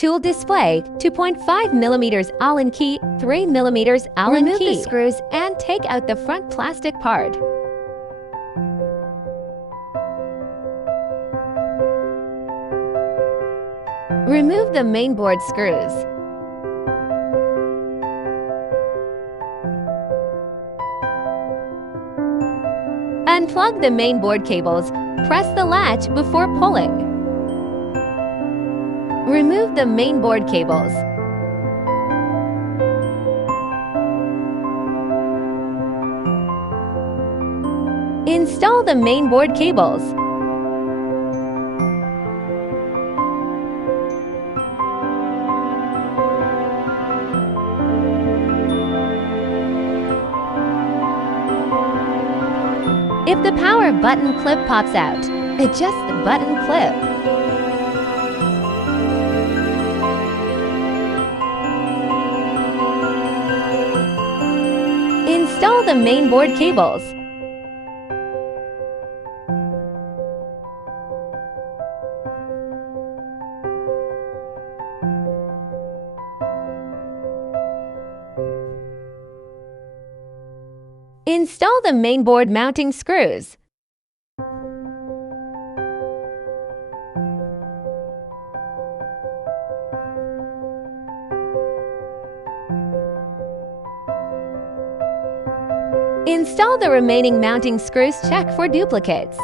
Tool display 2.5mm Allen key, 3mm Allen key. Remove the screws and take out the front plastic part. Remove the mainboard screws. Unplug the mainboard cables. Press the latch before pulling. Remove the mainboard cables. Install the mainboard cables. If the power button clip pops out, adjust the button clip. Install the mainboard cables. Install the mainboard mounting screws. Install the remaining mounting screws. Check for duplicates.